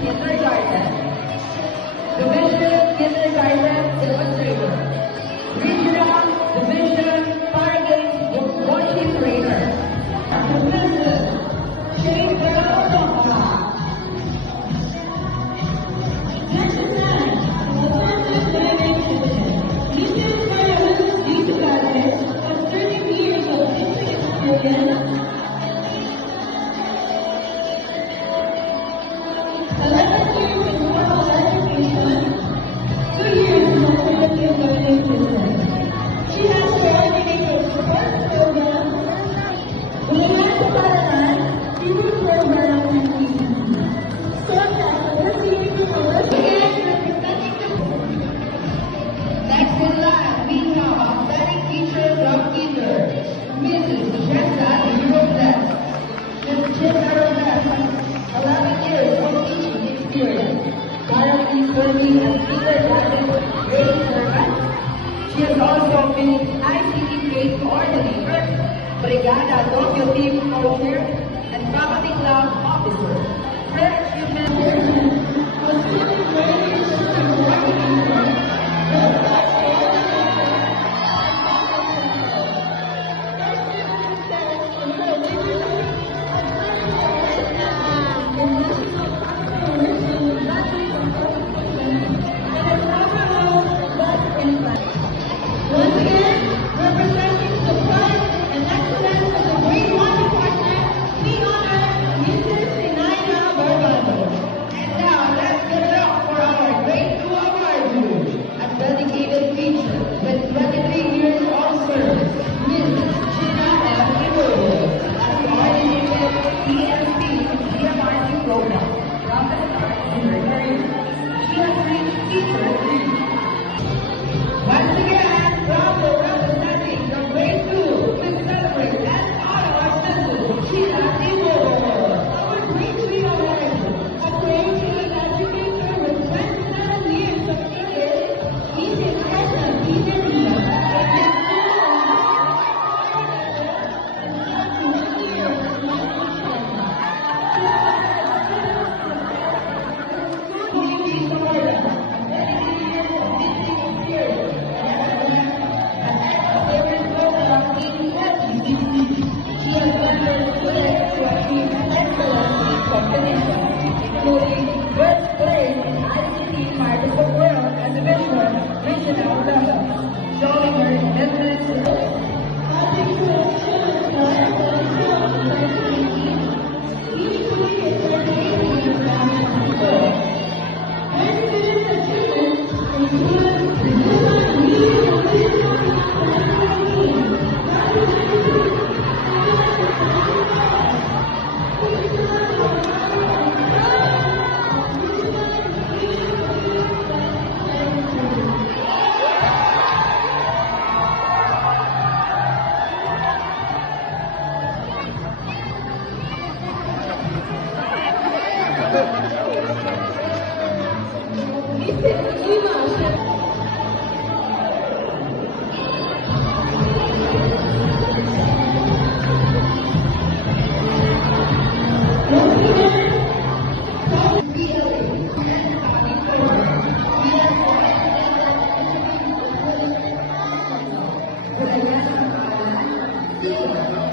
Kindergarten. Division Kindergarten Illustrator. Regional Division Fargate Worship Trainer. Assistant Shane Garota. Next in line, we have athletic teacher from Kinder, Mrs. Jessica Robles. Mrs. Jessica Robles has 11 years of teaching experience, currently serving as kindergarten grade servant. She has also been ICT grade coordinator, Brigada Tokyo team coordinator, and faculty club officer. Her achievements once again, representing the pride and excellence of the Grade 1 department, we honor Mrs. Sinaida Barbado. And now, let's give it up for our Grade 2 award group, a dedicated teacher with 23 years of service, Mrs. Gina F. Ibogo, a coordinated EMP DMRC program. From the start of her career, she has reached teacher 3. Once again, from the representing the Grade 2, we celebrate and honor our Mrs. Gina Ibogo. Our Grade 3 award, a Grade 3 educator with 27 years of service, is in present Pizzeria. She has done her best to achieve excellence in competition, including first place in ICT part of the world and division regional level, showing her commitment to Thank you.